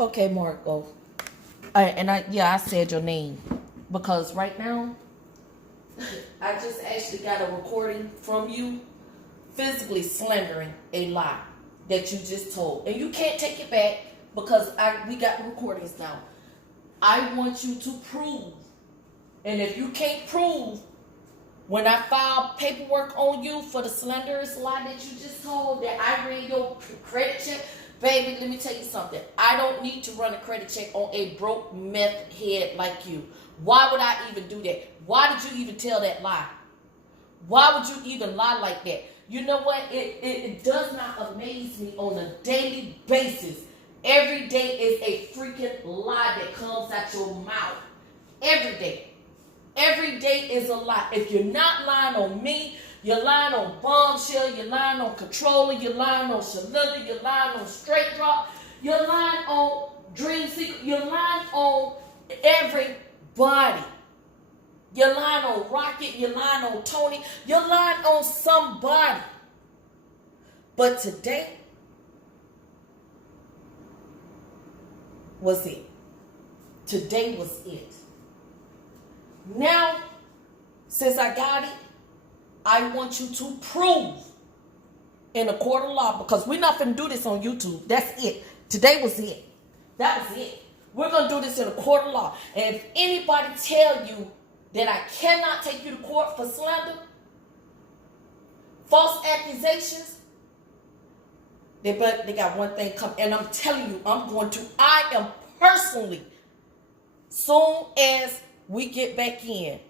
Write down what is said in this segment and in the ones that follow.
Okay, Marco. I said your name because right now I just actually got a recording from you physically slandering a lie that you just told, and you can't take it back because we got the recordings now. I want you to prove, and if you can't prove, when I file paperwork on you for the slanderous lie that you just told, that I read your credit check, baby, let me tell you something. I don't need to run a credit check on a broke meth head like you. Why would I even do that? Why did you even tell that lie? Why would you even lie like that? You know what? It does not amaze me on a daily basis. Every day is a freaking lie that comes out your mouth. Every day. Every day is a lie. If you're not lying on me, you're lying on Bombshell, you're lying on Controller, you're lying on Slanderous, you're lying on Straight Drop, you're lying on Dream Seeker, you're lying on everybody. You're lying on Rocket, you're lying on Tony, you're lying on somebody. But today was it. Today was it. Now, since I got it, I want you to prove in a court of law, because we're not going to do this on YouTube. That's it. Today was it. That was it. We're going to do this in a court of law. And if anybody tell you that I cannot take you to court for slander, false accusations, they got one thing coming. And I'm telling you, I am personally, soon as we get back in,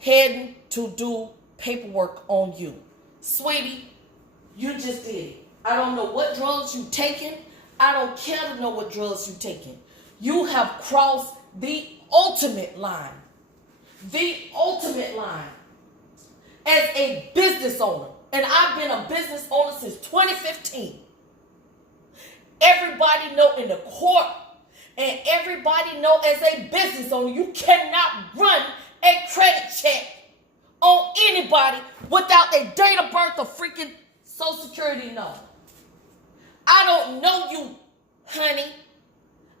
heading to do paperwork on you. Sweetie, you just did it. I don't know what drugs you taking. I don't care to know what drugs you taking. You have crossed the ultimate line. The ultimate line. As a business owner, and I've been a business owner since 2015. Everybody know in the court, and everybody know as a business owner, you cannot run a credit check on anybody without a date of birth or freaking social security number. I don't know you, honey.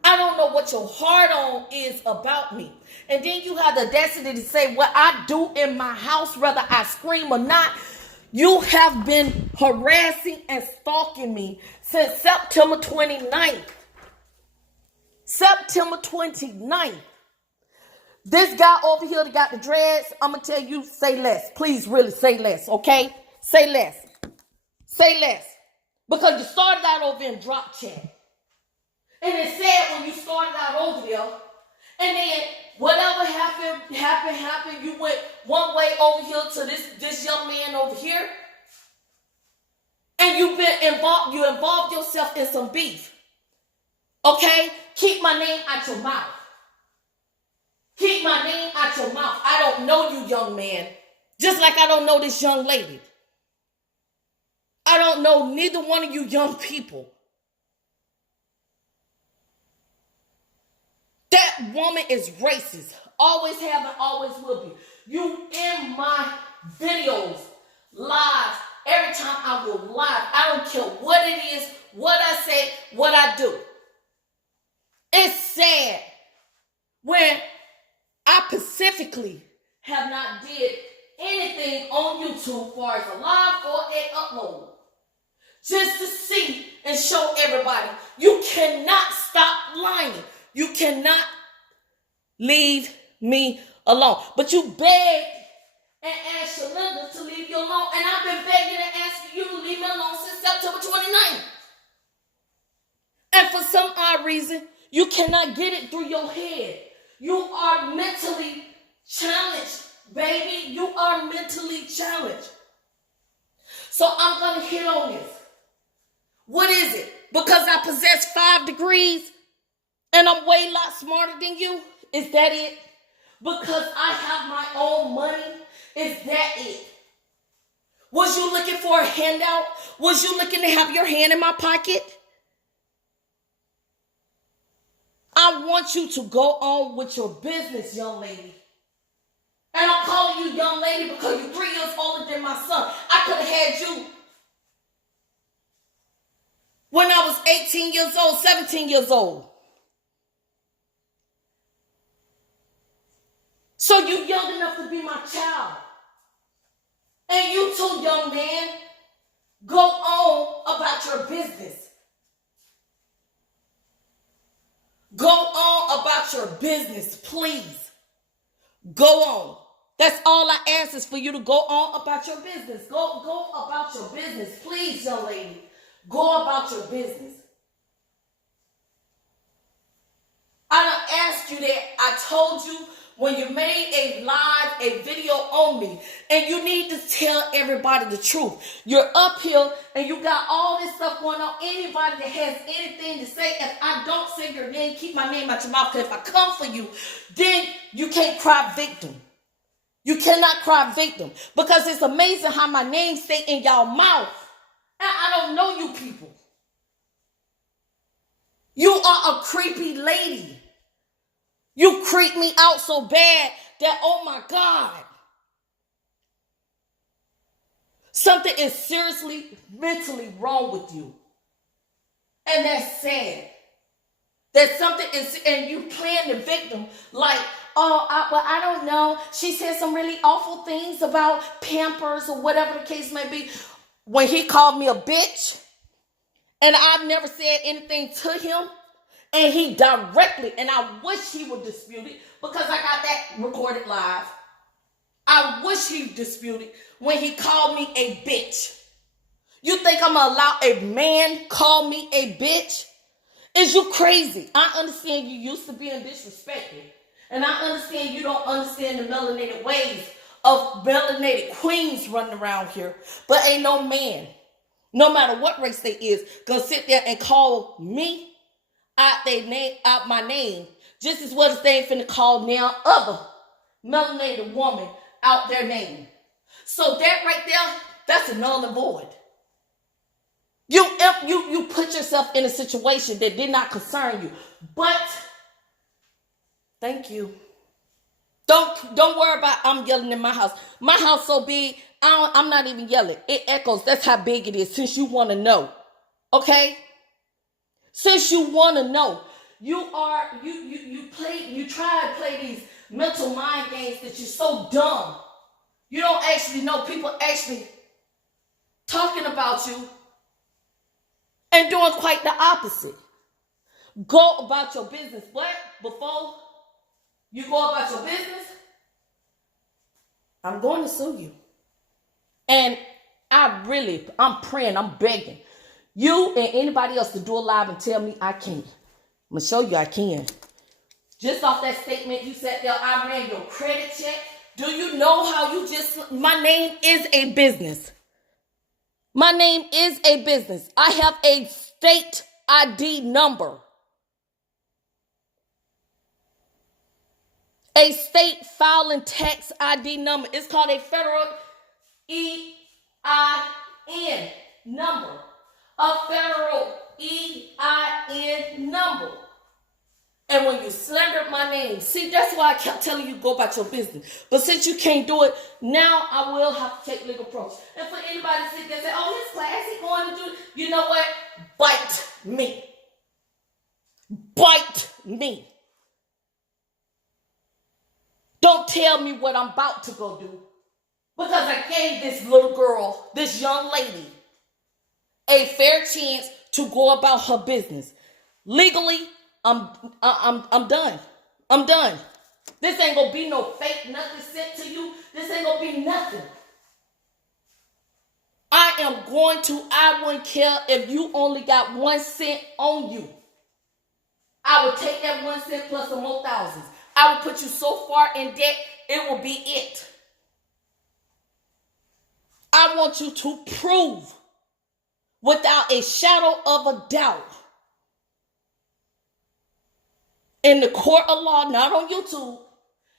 I don't know what your heart on is about me. And then you have the audacity to say what I do in my house, whether I scream or not. You have been harassing and stalking me since September 29th. September 29th. This guy over here that got the dreads, I'm going to tell you, say less. Please, really, say less, okay? Say less. Say less. Because you started out over in drop chat. And it said when you started out over there, and then whatever happened, you went one way over here to this young man over here, and you involved yourself in some beef. Okay? Keep my name out your mouth. Keep my name out your mouth. I don't know you, young man. Just like I don't know this young lady. I don't know neither one of you young people. That woman is racist. Always have and always will be. You in my videos, live, every time I go live, I don't care what it is, what I say, what I do. It's sad when I specifically have not did anything on YouTube as far as a live or an upload. Just to see and show everybody you cannot stop lying. You cannot leave me alone. But you begged and asked Shalenda to leave you alone. And I've been begging and asking you to leave me alone since September 29th. And for some odd reason, you cannot get it through your head. You are mentally challenged, baby. You are mentally challenged. So I'm going to hit on this. What is it? Because I possess 5 degrees and I'm way a lot smarter than you? Is that it? Because I have my own money? Is that it? Was you looking for a handout? Was you looking to have your hand in my pocket? I want you to go on with your business, young lady. And I'm calling you young lady because you're 3 years older than my son. I could have had you when I was 18 years old, 17 years old. So you young enough to be my child. And you too, young man, go on about your business. Go on about your business, please. Go on. That's all I ask is for you to go on about your business. Go about your business, please, young lady. Go about your business. I done asked you that. I told you when you made a video on me, and you need to tell everybody the truth. You're up here and you got all this stuff going on. Anybody that has anything to say, if I don't say your name, keep my name out your mouth, because if I come for you, then you can't cry victim. You cannot cry victim, because it's amazing how my name stay in y'all mouth. And I don't know you people. You are a creepy lady. You creep me out so bad that, oh my God. Something is seriously, mentally wrong with you. And that's sad. That something is, and you playing the victim like, oh, I don't know. She said some really awful things about Pampers or whatever the case may be. When he called me a bitch, and I've never said anything to him, and he directly, and I wish he would dispute it, because I got that recorded live. I wish he disputed when he called me a bitch. You think I'm gonna allow a man call me a bitch? Is you crazy? I understand you used to being disrespected. And I understand you don't understand the melanated ways of melanated queens running around here. But ain't no man, no matter what race they is, gonna sit there and call me out my name, just as well as they ain't finna call now other melanated woman out their name. So that right there, that's a null and void. You put yourself in a situation that did not concern you. But thank you. Don't worry about I'm yelling in my house. My house so big, I'm not even yelling. It echoes. That's how big it is, since you want to know. Okay? Since you want to know. You try to play these mental mind games that you're so dumb. You don't actually know people actually talking about you and doing quite the opposite. Go about your business. But before you go about your business, I'm going to sue you. And I'm praying, I'm begging you and anybody else to do a live and tell me I can't. I'm going to show you I can. Just off that statement you said there, I ran your credit check. Do you know how my name is a business. My name is a business. I have a state ID number. A state filing tax ID number. It's called a federal EIN number. A federal EIN number. And when you slandered my name, see, that's why I kept telling you go about your business. But since you can't do it, now I will have to take legal approach. And for anybody to sit there and say, oh, his class, he's going to do it. You know what? Bite me. Bite me. Don't tell me what I'm about to go do. Because I gave this little girl, this young lady, a fair chance to go about her business. Legally, I'm done. I'm done. This ain't gonna be no fake nothing sent to you. This ain't gonna be nothing. I wouldn't care if you only got 1 cent on you. I would take that 1 cent plus some more thousands. I will put you so far in debt, it will be it. I want you to prove without a shadow of a doubt in the court of law, not on YouTube.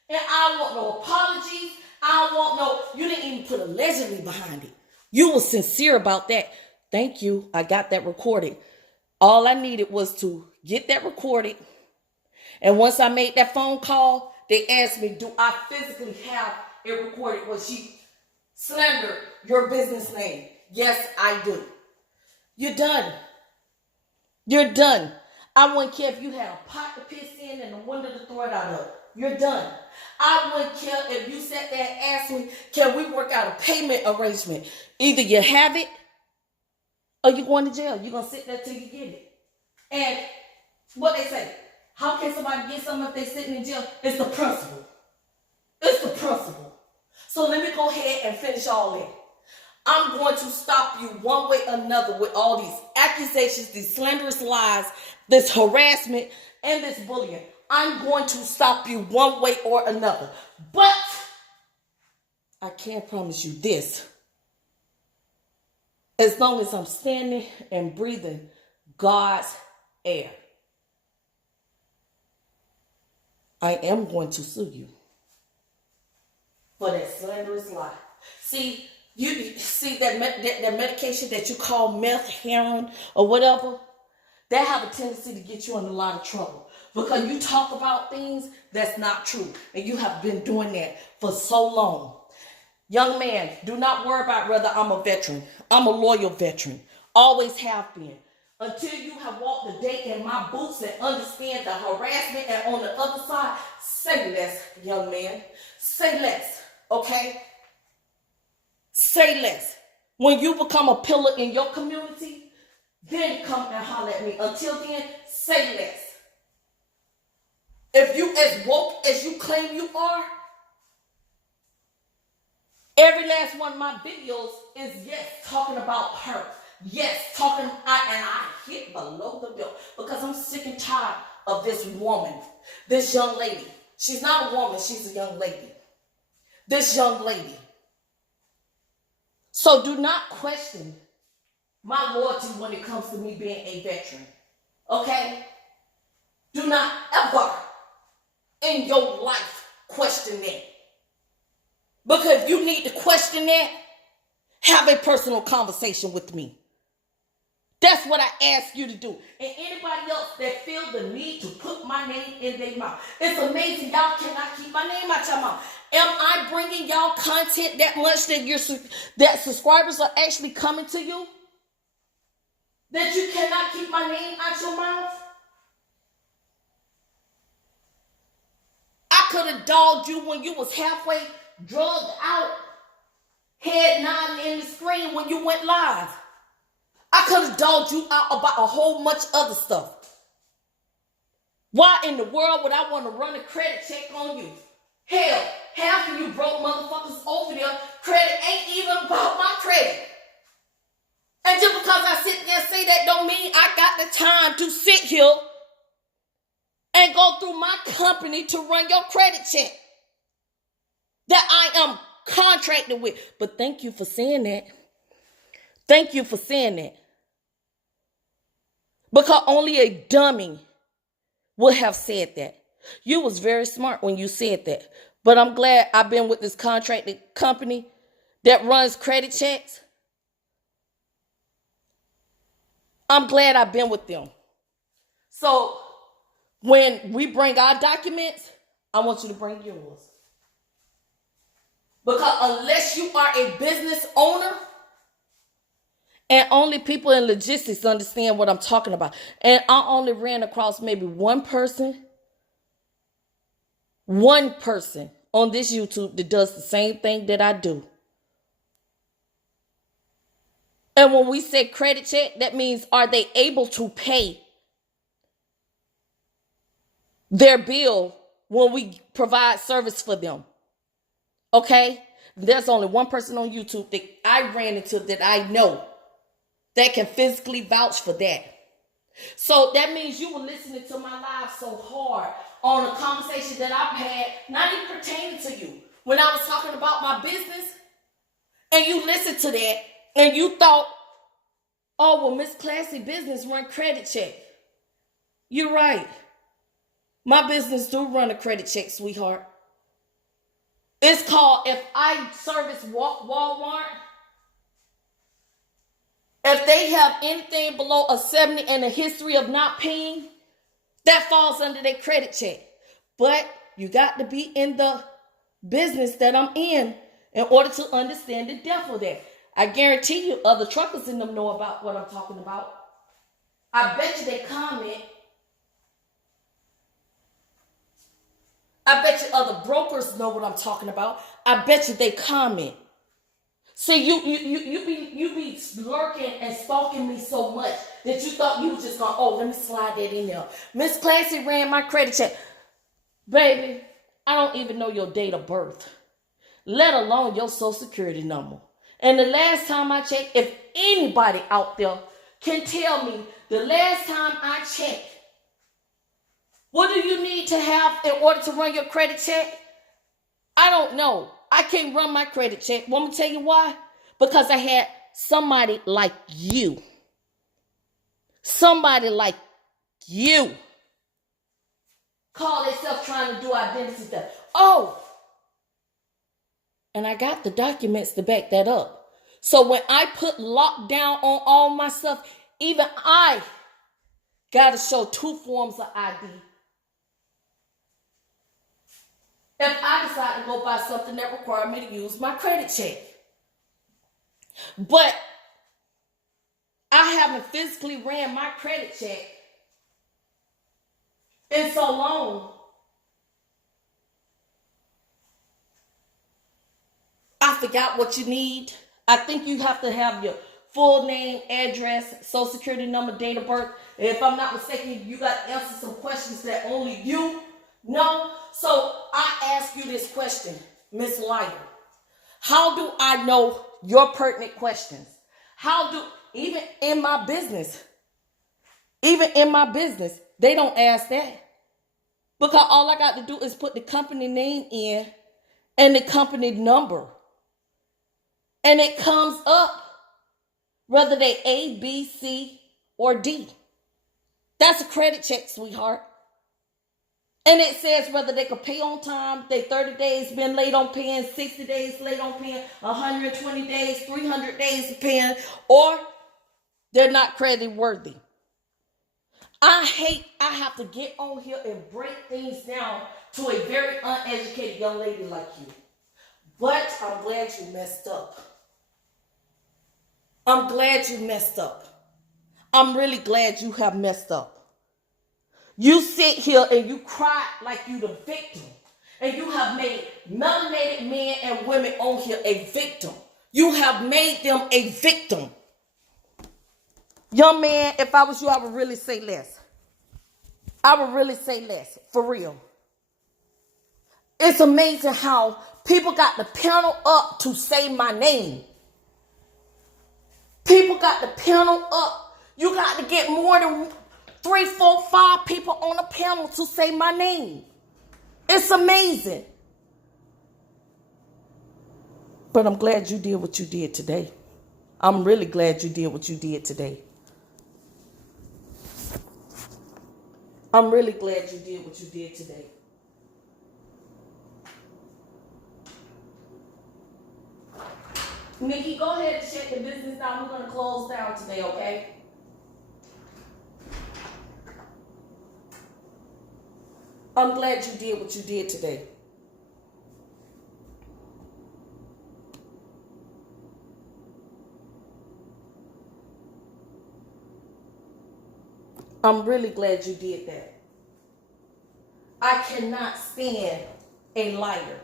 And I don't want no apologies. I don't want you didn't even put allegedly behind it. You were sincere about that. Thank you. I got that recorded. All I needed was to get that recorded. And once I made that phone call, they asked me, do I physically have it recorded? Was she slandered your business name? Yes, I do. You're done. You're done. I wouldn't care if you had a pot to piss in and a window to throw it out of. You're done. I wouldn't care if you sat there and asked me, can we work out a payment arrangement? Either you have it or you're going to jail. You're going to sit there till you get it. And what they say, how can somebody get something if they're sitting in jail? It's the principle. It's the principle. So let me go ahead and finish all that. I'm going to stop you one way or another with all these accusations, these slanderous lies, this harassment, and this bullying. I'm going to stop you one way or another. But I can't promise you this. As long as I'm standing and breathing God's air, I am going to sue you for that slanderous lie. See, you see that medication that you call meth, heroin, or whatever, that have a tendency to get you in a lot of trouble because you talk about things that's not true, and you have been doing that for so long. Young man, do not worry about whether I'm a veteran. I'm a loyal veteran. Always have been. Until you have walked the day in my boots and understand the harassment, and on the other side, say less, young man. Say less, okay? Say less. When you become a pillar in your community, then come and holler at me. Until then, say less. If you as woke as you claim you are, every last one of my videos is, yes, talking about her. Yes, and I hit below the belt because I'm sick and tired of this woman, this young lady. She's not a woman, she's a young lady. This young lady. So do not question my loyalty when it comes to me being a veteran. Okay? Do not ever in your life question that. Because if you need to question that, have a personal conversation with me. That's what I ask you to do. And anybody else that feel the need to put my name in their mouth. It's amazing y'all cannot keep my name out your mouth. Am I bringing y'all content that much that subscribers are actually coming to you? That you cannot keep my name out your mouth? I could have dogged you when you was halfway drugged out, head nodding in the screen when you went live. I could have dogged you out about a whole bunch other stuff. Why in the world would I want to run a credit check on you? Hell, half of you broke motherfuckers over there, credit ain't even about my credit. And just because I sit there and say that don't mean I got the time to sit here and go through my company to run your credit check that I am contracted with. But thank you for saying that. Thank you for saying that. Because only a dummy would have said that. You was very smart when you said that. But I'm glad I've been with this contracted company that runs credit checks. I'm glad I've been with them. So when we bring our documents, I want you to bring yours. Because unless you are a business owner, and only people in logistics understand what I'm talking about. And I only ran across maybe one person on this YouTube that does the same thing that I do. And when we say credit check, that means are they able to pay their bill when we provide service for them? Okay? There's only one person on YouTube that I ran into that I know that can physically vouch for that. So that means you were listening to my live so hard on a conversation that I've had, not even pertaining to you. When I was talking about my business, and you listened to that, and you thought, oh, well, Miss Classy Business run credit check. You're right. My business do run a credit check, sweetheart. It's called, if I service Walmart, if they have anything below a 70 and a history of not paying, that falls under their credit check. But you got to be in the business that I'm in order to understand the depth of that. I guarantee you other truckers in them know about what I'm talking about. I bet you they comment. I bet you other brokers know what I'm talking about. I bet you they comment. See, you be lurking and stalking me so much that you thought you was just gonna, oh, let me slide that in there. Miss Classy ran my credit check. Baby, I don't even know your date of birth, let alone your social security number. And the last time I checked, if anybody out there can tell me the last time I checked, what do you need to have in order to run your credit check? I don't know. I can't run my credit check. Want me to tell you why? Because I had somebody like you. Somebody like you call themselves trying to do identity theft. Oh, and I got the documents to back that up. So when I put lockdown on all my stuff, even I got to show 2 forms of ID. If I decide to go buy something that requires me to use my credit check. But I haven't physically ran my credit check in so long. I forgot what you need. I think you have to have your full name, address, social security number, date of birth. And if I'm not mistaken, you got to answer some questions that only you know. So I ask you this question, Miss Liar. How do I know your pertinent questions? Even in my business, they don't ask that. Because all I got to do is put the company name in and the company number. And it comes up whether they A, B, C, or D. That's a credit check, sweetheart. And it says whether they could pay on time, they 30 days been late on paying, 60 days late on paying, 120 days, 300 days of paying, or they're not credit worthy. I have to get on here and break things down to a very uneducated young lady like you. But I'm glad you messed up. I'm glad you messed up. I'm really glad you have messed up. You sit here and you cry like you the victim. And you have made melanated men and women on here a victim. You have made them a victim. Young man, if I was you, I would really say less. I would really say less, for real. It's amazing how people got the panel up to say my name. People got the panel up. You got to get more than 3, 4, 5 people on a panel to say my name. It's amazing. But I'm glad you did what you did today. I'm really glad you did what you did today. I'm really glad you did what you did today. Nikki, go ahead and check the business down. We're going to close down today, okay? I'm glad you did what you did today. I'm really glad you did that. I cannot stand a liar.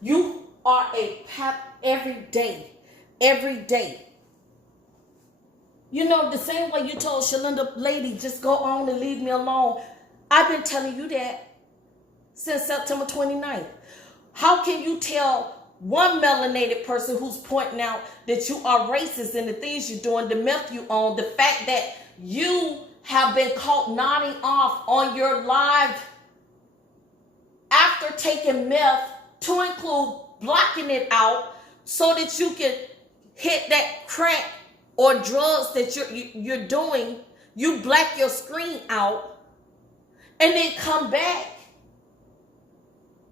You are a pap every day. Every day. You know, the same way you told Shalinda, lady, just go on and leave me alone. I've been telling you that since September 29th. How can you tell one melanated person who's pointing out that you are racist and the things you're doing, the meth you own, the fact that you have been caught nodding off on your live after taking meth, to include blocking it out so that you can hit that crack or drugs that you're doing. You black your screen out and then come back.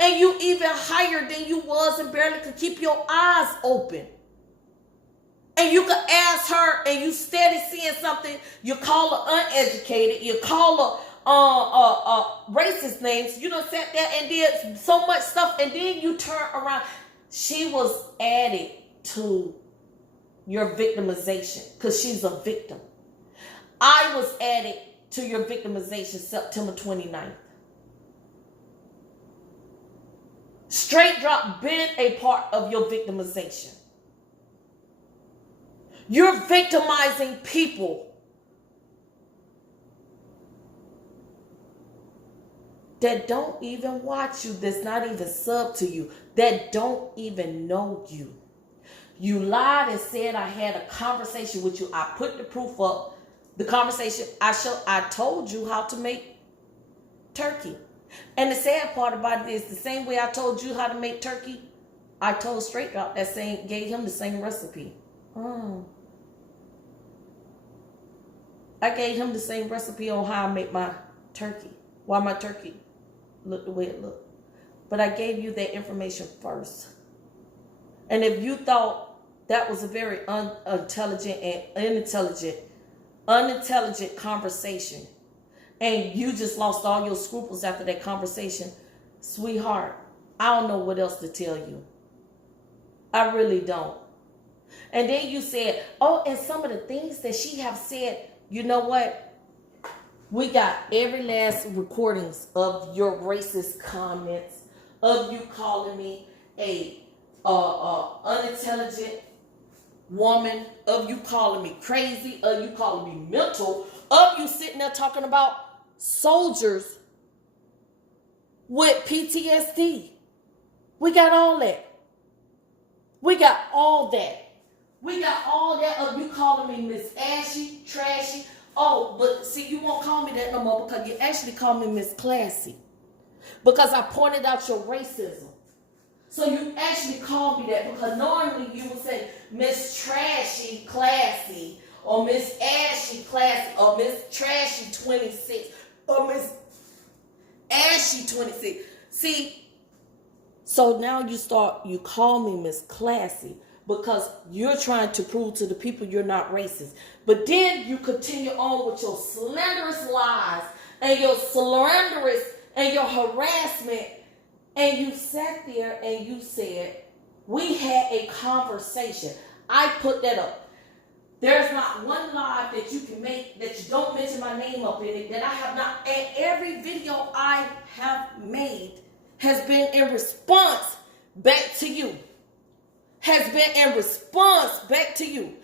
And you even higher than you was and barely could keep your eyes open. And you could ask her and you steady seeing something, you call her uneducated, you call her racist names, you done sat there and did so much stuff, and then you turn around. She was added to your victimization because she's a victim. I was added to your victimization September 29th. Straight drop been a part of your victimization. You're victimizing people that don't even watch you, that's not even sub to you, that don't even know you. You lied and said I had a conversation with you. I put the proof up. The conversation, I told you how to make turkey. And the sad part about it is the same way I told you how to make turkey, I told Straight Drop gave him the same recipe. I gave him the same recipe on how I make my turkey. Why my turkey looked the way it looked. But I gave you that information first. And if you thought that was a very unintelligent and unintelligent conversation, and you just lost all your scruples after that conversation, sweetheart, I don't know what else to tell you. I really don't. And then you said, oh, and some of the things that she have said, you know what? We got every last recordings of your racist comments, of you calling me a unintelligent woman, of you calling me crazy, of you calling me mental, of you sitting there talking about soldiers with PTSD. We got all that. We got all that. We got all that of you calling me Miss Ashy, Trashy. Oh, but see, you won't call me that no more because you actually call me Miss Classy. Because I pointed out your racism. So you actually called me that because normally you would say Miss Trashy Classy or Miss Ashy Classy or Miss Trashy 26 or Miss Ashy 26. See, so now you call me Miss Classy because you're trying to prove to the people you're not racist. But then you continue on with your slanderous lies and your slanderous and your harassment. And you sat there and you said, we had a conversation. I put that up. There's not one live that you can make that you don't mention my name up in it that I have not. And every video I have made has been in response back to you. Has been in response back to you.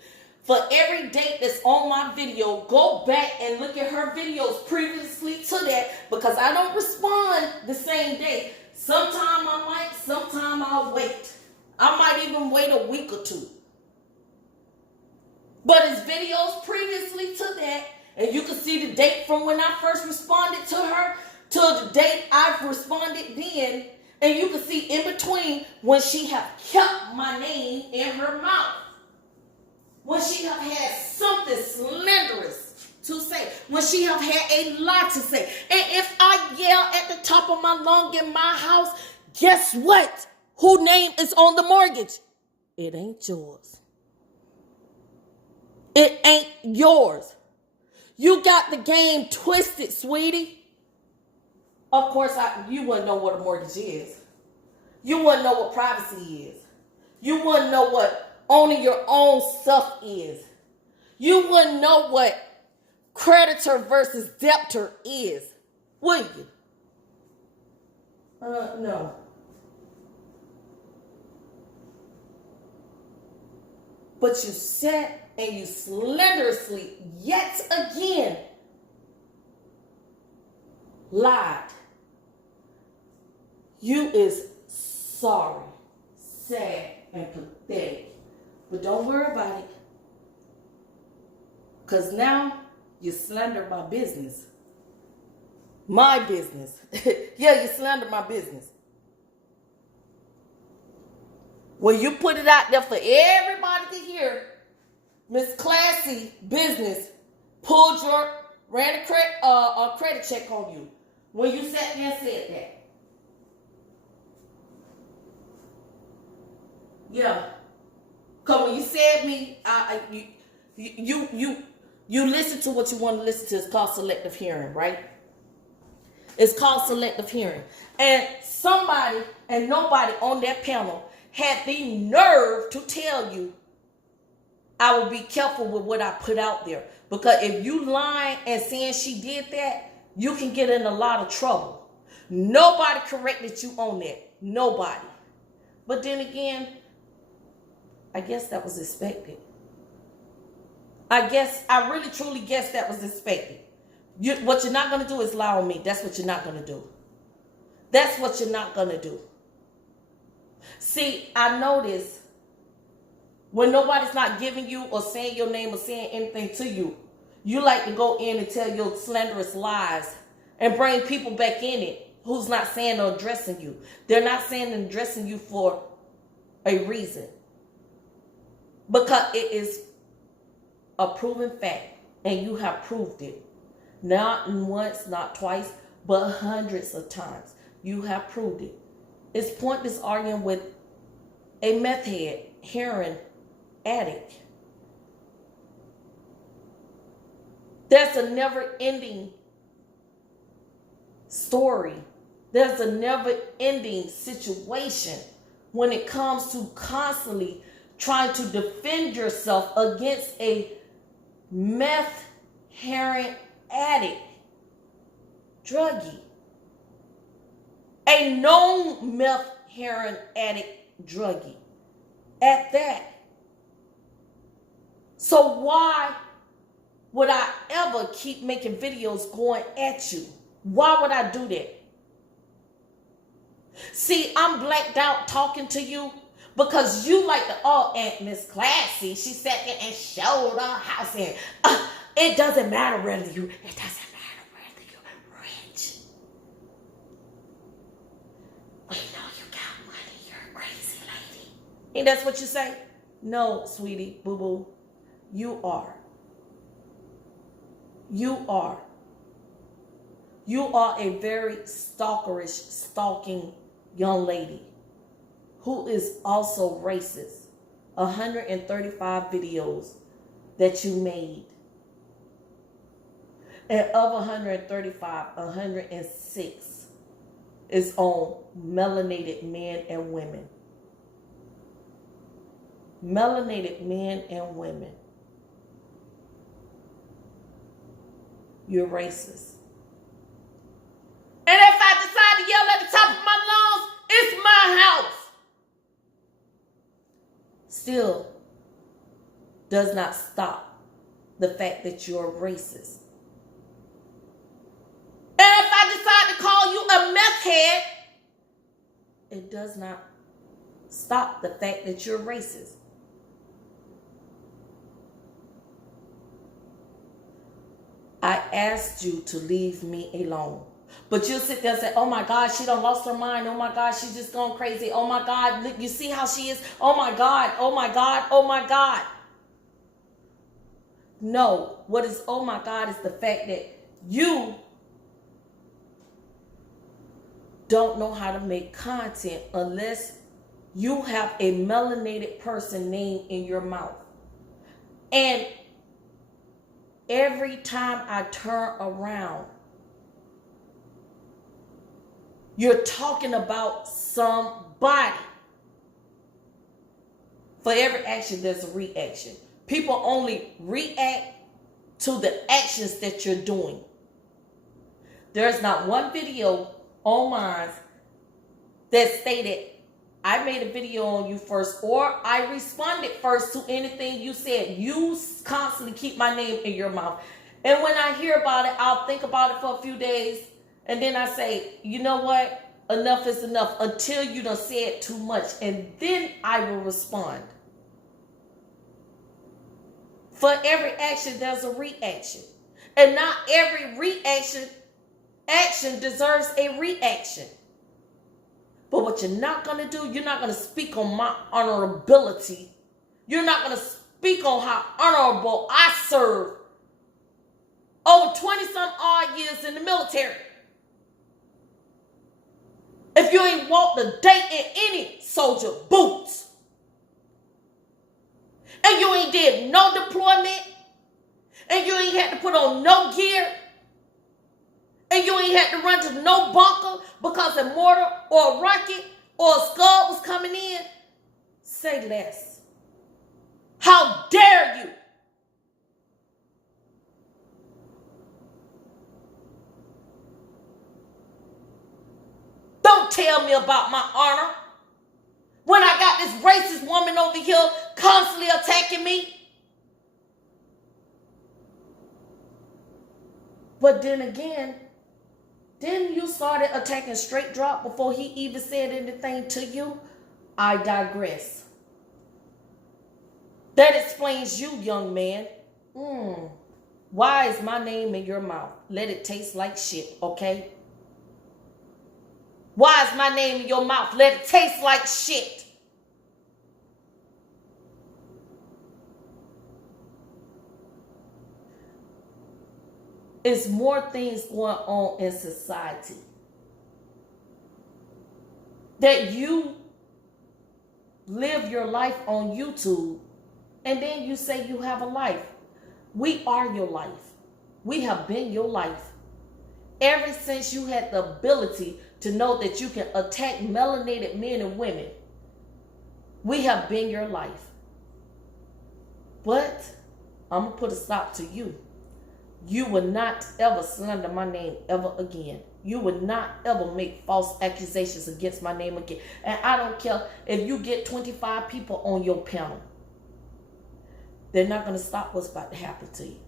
For every date that's on my video, go back and look at her videos previously to that because I don't respond the same day. Sometime I might, sometime I'll wait. I might even wait a week or two. But it's videos previously to that, and you can see the date from when I first responded to her to the date I've responded then, and you can see in between when she have kept my name in her mouth. When she have had something slanderous to say, when she have had a lot to say. And if I yell at the top of my lung in my house, guess what? Whose name is on the mortgage? It ain't yours. It ain't yours. You got the game twisted, sweetie. Of course, you wouldn't know what a mortgage is. You wouldn't know what privacy is. You wouldn't know what owning your own stuff is. You wouldn't know what creditor versus debtor is, would you? No. But you sat and you slanderously yet again lied. You is sorry, sad, and pathetic. But don't worry about it. Because now you slander my business. My business. Yeah, you slander my business. When you put it out there for everybody to hear, Miss Classy Business ran a credit check on you. When you sat there and said that. Yeah. Because when you said me, you listen to what you want to listen to. It's called selective hearing, right? It's called selective hearing. And somebody and nobody on that panel had the nerve to tell you I will be careful with what I put out there. Because if you lying and saying she did that, you can get in a lot of trouble. Nobody corrected you on that. Nobody. But then again, I guess that was expected. I really truly guess that was expected. What you're not going to do is lie on me. That's what you're not going to do. That's what you're not going to do. See, I notice when nobody's not giving you or saying your name or saying anything to you, you like to go in and tell your slanderous lies and bring people back in it who's not saying or addressing you. They're not saying and addressing you for a reason. Because it is a proven fact, and you have proved it. Not once, not twice, but hundreds of times. You have proved it. It's pointless arguing with a meth head, heroin addict. There's a never-ending story. There's a never-ending situation when it comes to constantly trying to defend yourself against a meth heroin addict, druggie, a known meth heroin addict druggie at that. So why would I ever keep making videos going at you? Why would I do that? See, I'm blacked out talking to you because you like to, oh, Aunt Miss Classy, she sat there and showed her house in. It doesn't matter whether it doesn't matter whether you're rich. We know you got money, you're a crazy lady. And that's what you say? No, sweetie, boo-boo, you are. You are. You are a very stalking young lady who is also racist. 135 videos that you made. And of 135, 106 is on melanated men and women. Melanated men and women. You're racist. And if I decide to yell at the top of my lungs, it's my house. Still does not stop the fact that you're racist. And if I decide to call you a meth head, it does not stop the fact that you're racist. I asked you to leave me alone. But you'll sit there and say, oh my God, she done lost her mind. Oh my God, she's just gone crazy. Oh my God, look, you see how she is? Oh my God, oh my God, oh my God. No, what is oh my God is the fact that you don't know how to make content unless you have a melanated person name in your mouth. And every time I turn around, you're talking about somebody. For every action, there's a reaction. People only react to the actions that you're doing. There's not one video on mine that stated, I made a video on you first, or I responded first to anything you said. You constantly keep my name in your mouth. And when I hear about it, I'll think about it for a few days. And then I say, you know what? Enough is enough until you done said too much. And then I will respond. For every action, there's a reaction. And not every action deserves a reaction. But what you're not going to do, you're not going to speak on my honorability. You're not going to speak on how honorable I serve over 20-some odd years in the military. If you ain't walked a day in any soldier boots, and you ain't did no deployment, and you ain't had to put on no gear, and you ain't had to run to no bunker because a mortar or a rocket or a scud was coming in, say less. How dare you? Don't tell me about my honor. When I got this racist woman over here constantly attacking me. But then again, didn't you started attacking Straight Drop before he even said anything to you? I digress. That explains you, young man. Why is my name in your mouth? Let it taste like shit, okay? Why is my name in your mouth? Let it taste like shit. There's more things going on in society that you live your life on YouTube and then you say you have a life. We are your life. We have been your life. Ever since you had the ability to know that you can attack melanated men and women, we have been your life. But I'm going to put a stop to you. You will not ever slander my name ever again. You will not ever make false accusations against my name again. And I don't care if you get 25 people on your panel. They're not going to stop what's about to happen to you.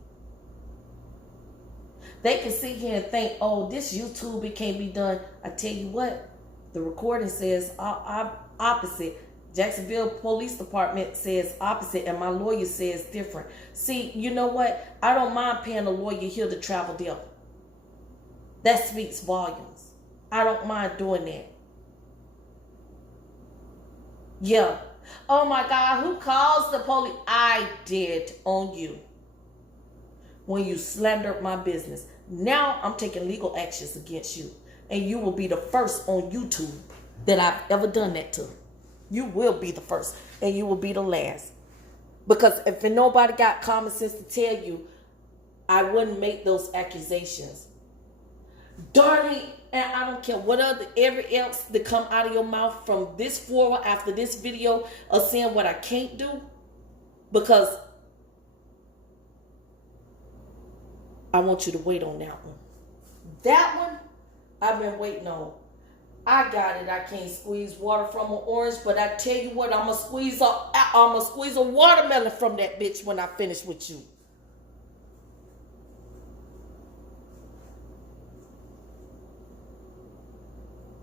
They can sit here and think, oh, this YouTube, it can't be done. I tell you what, the recording says opposite. Jacksonville Police Department says opposite, and my lawyer says different. See, you know what? I don't mind paying a lawyer here to travel there. That speaks volumes. I don't mind doing that. Yeah. Oh my God, who calls the police? I did on you when you slandered my business. Now I'm taking legal actions against you, and you will be the first on YouTube that I've ever done that to. You will be the first, and you will be the last. Because if nobody got common sense to tell you, I wouldn't make those accusations. Darling, and I don't care what every else that come out of your mouth from this forward after this video of saying what I can't do. Because I want you to wait on that one. That one, I've been waiting on. I got it. I can't squeeze water from an orange, but I tell you what, I'm gonna squeeze a watermelon from that bitch when I finish with you.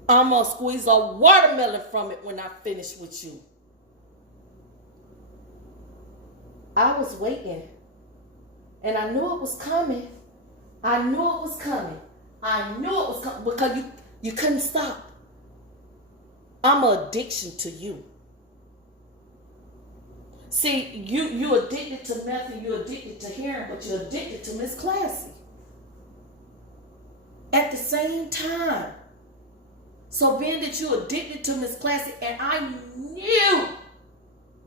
I'm gonna squeeze a watermelon from it when I finish with you. I was waiting, and I knew it was coming. I knew it was coming. I knew it was coming because you couldn't stop. I'm an addiction to you. See, you addicted to meth and you're addicted to heroin, but you're addicted to Miss Classy at the same time. So being that you're addicted to Miss Classy, and I knew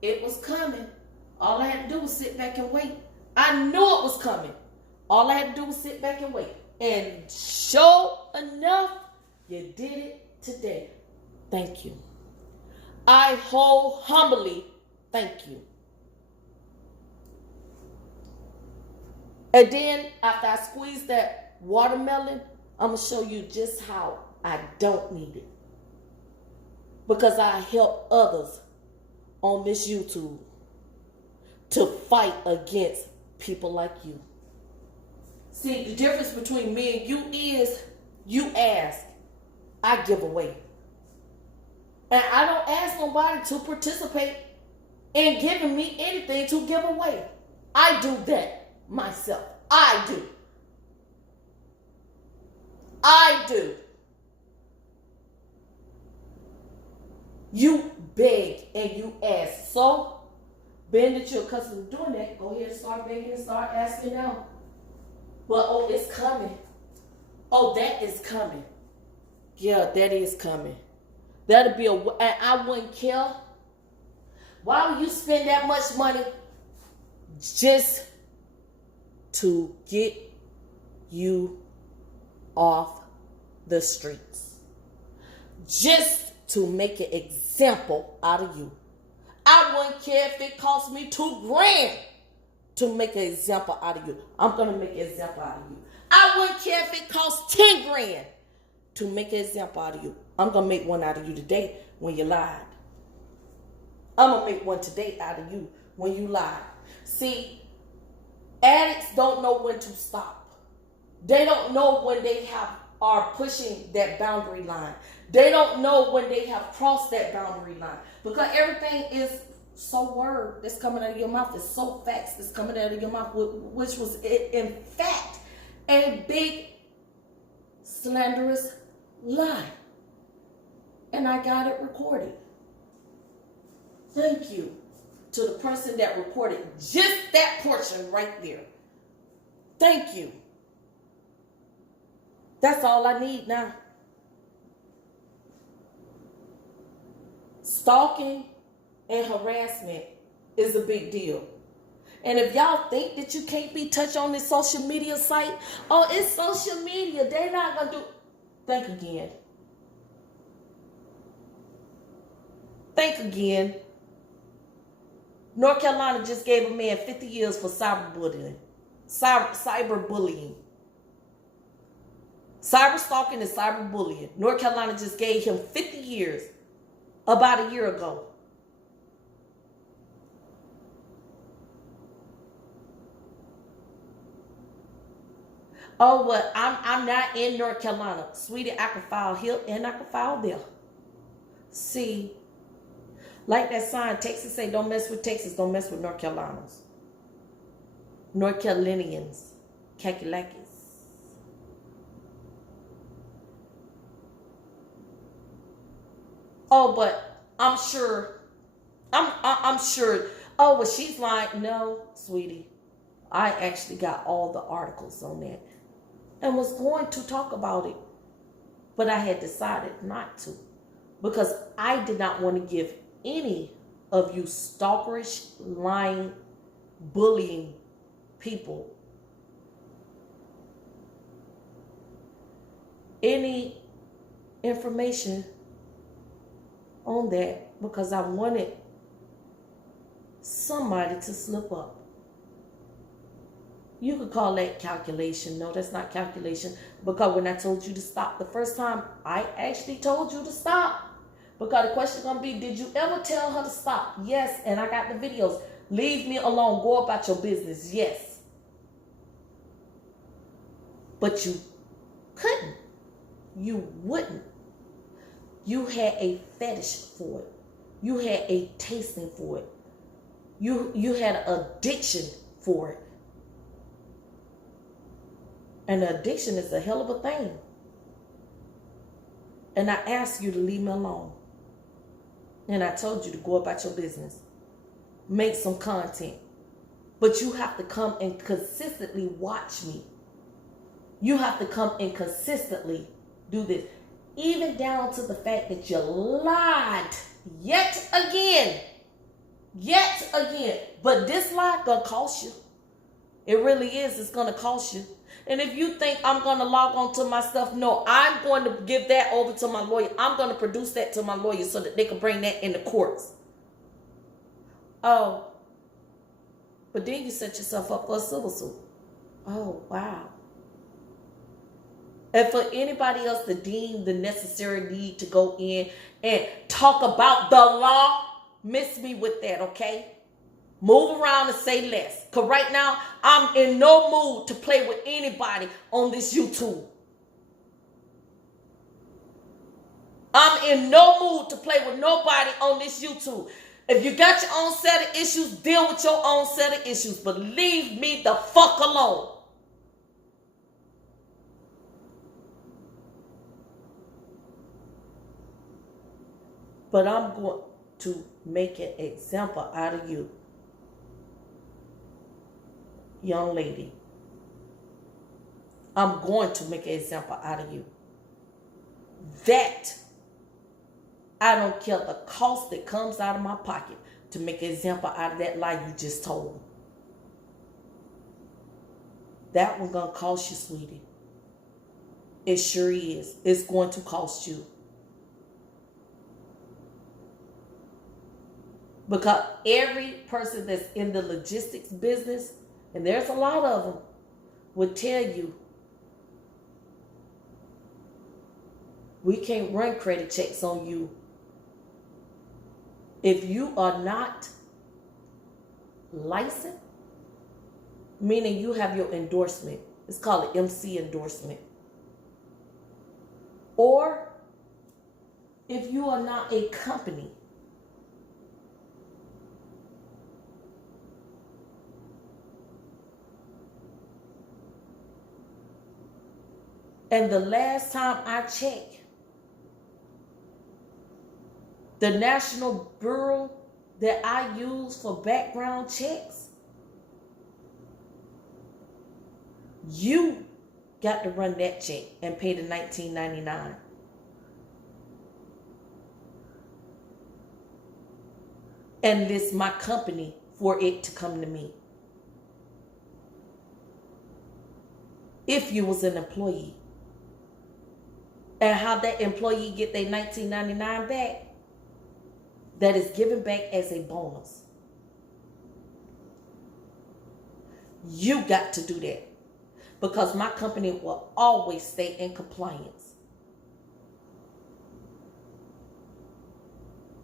it was coming, all I had to do was sit back and wait. I knew it was coming. All I had to do was sit back and wait. And sure enough, you did it today. Thank you. I humbly thank you. And then after I squeeze that watermelon, I'm going to show you just how I don't need it. Because I help others on this YouTube to fight against people like you. See, the difference between me and you is you ask, I give away. And I don't ask nobody to participate in giving me anything to give away. I do that myself. I do. I do. You beg and you ask. So, being that you're accustomed to doing that, go ahead and start begging and start asking now. Well, oh, it's coming. Oh, that is coming. Yeah, that is coming. That'll be and I wouldn't care. Why would you spend that much money just to get you off the streets? Just to make an example out of you. I wouldn't care if it cost me $2,000 to make an example out of you. I'm going to make an example out of you. I wouldn't care if it cost $10,000 to make an example out of you. I'm going to make one out of you today when you lied. I'm going to make one today out of you when you lied. See, addicts don't know when to stop. They don't know when they are pushing that boundary line. They don't know when they have crossed that boundary line. Because everything is so word that's coming out of your mouth. It's so facts that's coming out of your mouth, which was in fact a big slanderous lie. And I got it recorded. Thank you to the person that recorded just that portion right there. Thank you. That's all I need now. Stalking and harassment is a big deal. And if y'all think that you can't be touched on this social media site, oh, it's social media, they're not going to do. Think again. Think again. North Carolina just gave a man 50 years for cyberbullying. Cyberbullying. Cyber stalking and cyberbullying. North Carolina just gave him 50 years about a year ago. Oh, well, I'm not in North Carolina. Sweetie, I can file here and I can file there. See, like that sign, Texas say, don't mess with Texas, don't mess with North Carolinas. North Carolinians, Kakalakis. Oh, but I'm sure, I'm sure, oh, well, she's like, no, sweetie, I actually got all the articles on that and was going to talk about it, but I had decided not to because I did not want to give any of you stalkerish, lying, bullying people any information on that because I wanted somebody to slip up. You could call that calculation. No, that's not calculation. Because when I told you to stop the first time, I actually told you to stop. Because the question is going to be, did you ever tell her to stop? Yes, and I got the videos. Leave me alone. Go about your business. Yes. But you couldn't. You wouldn't. You had a fetish for it. You had a tasting for it. You had an addiction for it. And the addiction is a hell of a thing. And I asked you to leave me alone. And I told you to go about your business. Make some content. But you have to come and consistently watch me. You have to come and consistently do this. Even down to the fact that you lied yet again. Yet again. But this lie gonna cost you. It really is. It's gonna cost you. And if you think I'm going to log on to my stuff, no, I'm going to give that over to my lawyer. I'm going to produce that to my lawyer so that they can bring that in the courts. Oh, but then you set yourself up for a civil suit. Oh, wow. And for anybody else to deem the necessary need to go in and talk about the law, miss me with that, okay? Move around and say less. Because right now, I'm in no mood to play with anybody on this YouTube. I'm in no mood to play with nobody on this YouTube. If you got your own set of issues, deal with your own set of issues. But leave me the fuck alone. But I'm going to make an example out of you. Young lady, I'm going to make an example out of you. That I don't care the cost that comes out of my pocket to make an example out of that lie you just told. That one gonna cost you, sweetie. It sure is. It's going to cost you. Because every person that's in the logistics business, and there's a lot of them, would tell you We can't run credit checks on you if you are not licensed, meaning you have your endorsement. It's called an MC endorsement. Or if you are not a company. And the last time I checked, the National Bureau that I use for background checks, you got to run that check and pay the $19.99. And list my company for it to come to me. If you was an employee. And how that employee get their $19.99 back, that is given back as a bonus. You got to do that. Because my company will always stay in compliance.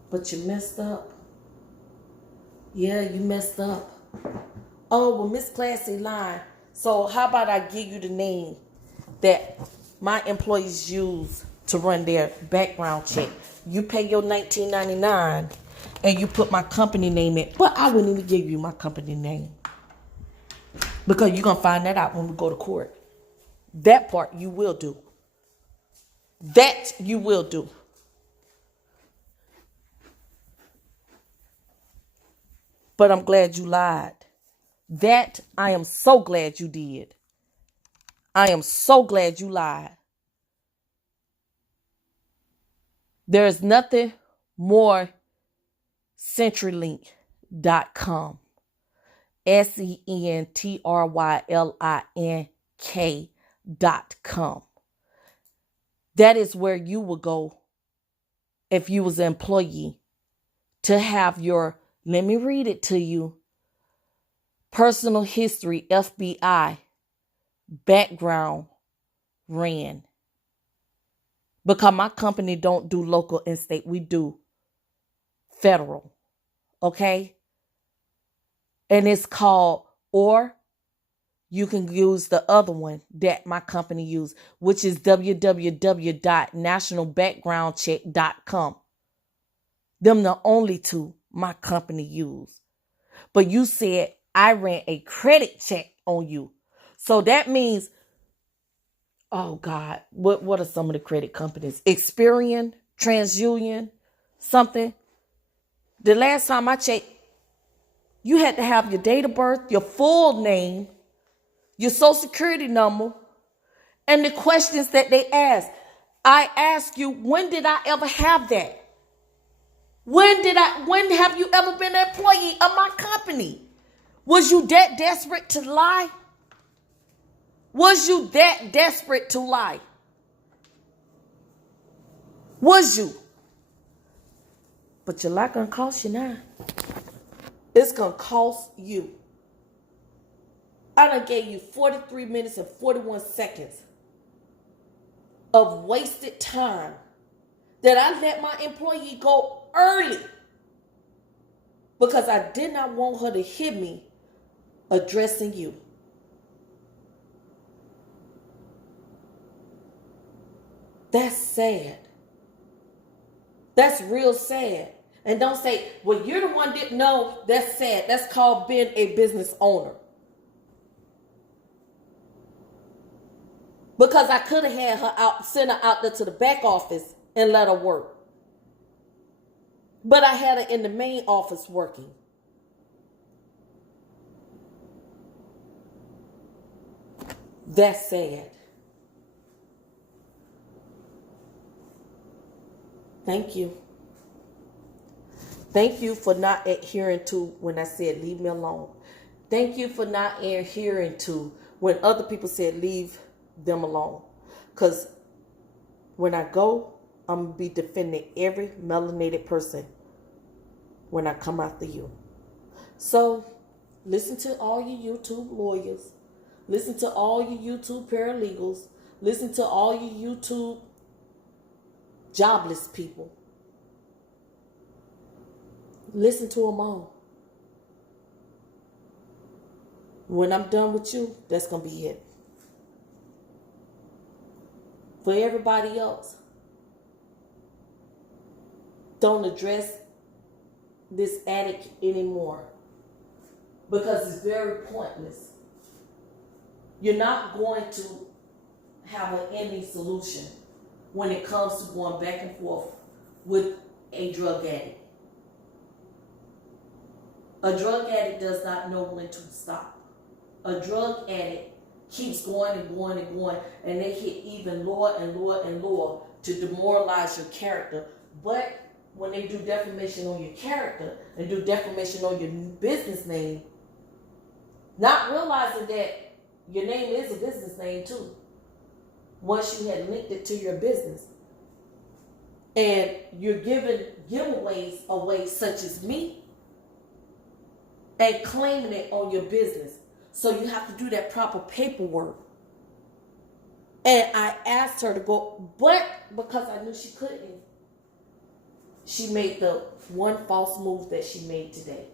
But you messed up. Yeah, you messed up. Oh, well, Miss Classy lying. So how about I give you the name that my employees use to run their background check? You pay your $19.99 and you put my company name in. But I wouldn't even give you my company name. Because you're going to find that out when we go to court. That part you will do. That you will do. But I'm glad you lied. That I am so glad you did. I am so glad you lied. There is nothing more CenturyLink.com. CenturyLink.com. That is where you would go if you was an employee to have your, let me read it to you, personal history, FBI, background ran. Because my company don't do local and state, we do federal. Okay? And it's called, or you can use the other one that my company used, which is www.nationalbackgroundcheck.com. Them the only two my company used. But you said I ran a credit check on you. So that means, oh God, what are some of the credit companies? Experian, TransUnion, something. The last time I checked, you had to have your date of birth, your full name, your social security number, and the questions that they ask. I ask you, when did I ever have that? When have you ever been an employee of my company? Was you that desperate to lie? Was you that desperate to lie? Was you? But your lie gonna cost you now. It's gonna cost you. I done gave you 43 minutes and 41 seconds of wasted time that I let my employee go early because I did not want her to hear me addressing you. That's sad. That's real sad. And don't say, well, you're the one that didn't know. That's sad. That's called being a business owner. Because I could have had her out, sent her out there to the back office and let her work. But I had her in the main office working. That's sad. Thank you. Thank you for not adhering to when I said leave me alone. Thank you for not adhering to when other people said leave them alone. Because when I go, I'm going to be defending every melanated person when I come after you. So listen to all your YouTube lawyers. Listen to all your YouTube paralegals. Listen to all your YouTube jobless people. Listen to them all. When I'm done with you, that's going to be it. For everybody else, don't address this addict anymore, because it's very pointless. You're not going to have an ending solution when it comes to going back and forth with a drug addict. A drug addict does not know when to stop. A drug addict keeps going and going and going, and they hit even lower and lower and lower to demoralize your character. But when they do defamation on your character and do defamation on your business name, not realizing that your name is a business name too, once you had linked it to your business, and you're giving giveaways away such as me and claiming it on your business. So you have to do that proper paperwork. And I asked her to go, but because I knew she couldn't, she made the one false move that she made today.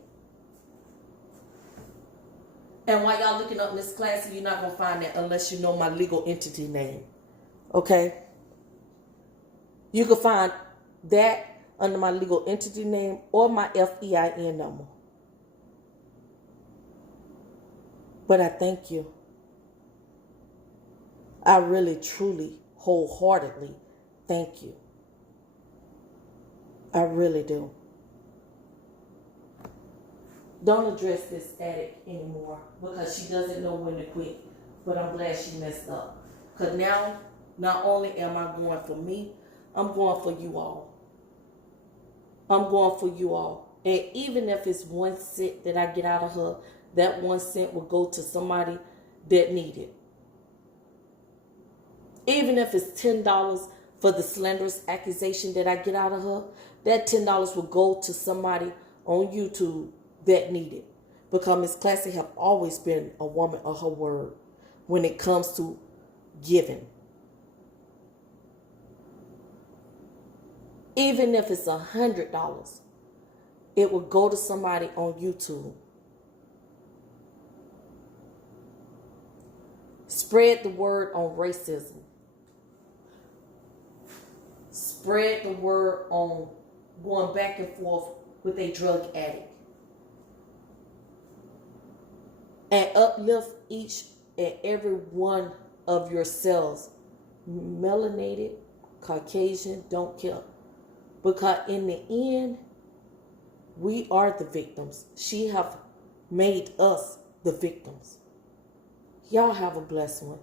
And while y'all looking up Miss Classy, you're not going to find that unless you know my legal entity name. Okay? You can find that under my legal entity name or my FEIN number. But I thank you. I really, truly, wholeheartedly thank you. I really do. Don't address this addict anymore because she doesn't know when to quit. But I'm glad she messed up. Because now, not only am I going for me, I'm going for you all. I'm going for you all. And even if it's 1 cent that I get out of her, that 1 cent will go to somebody that need it. Even if it's $10 for the slanderous accusation that I get out of her, that $10 will go to somebody on YouTube that need it. Because Miss Classy have always been a woman of her word when it comes to giving. Even if it's $100, it will go to somebody on YouTube. Spread the word on racism. Spread the word on going back and forth with a drug addict. And uplift each and every one of yourselves. Melanated, Caucasian, don't care. Because in the end, we are the victims. She have made us the victims. Y'all have a blessed one.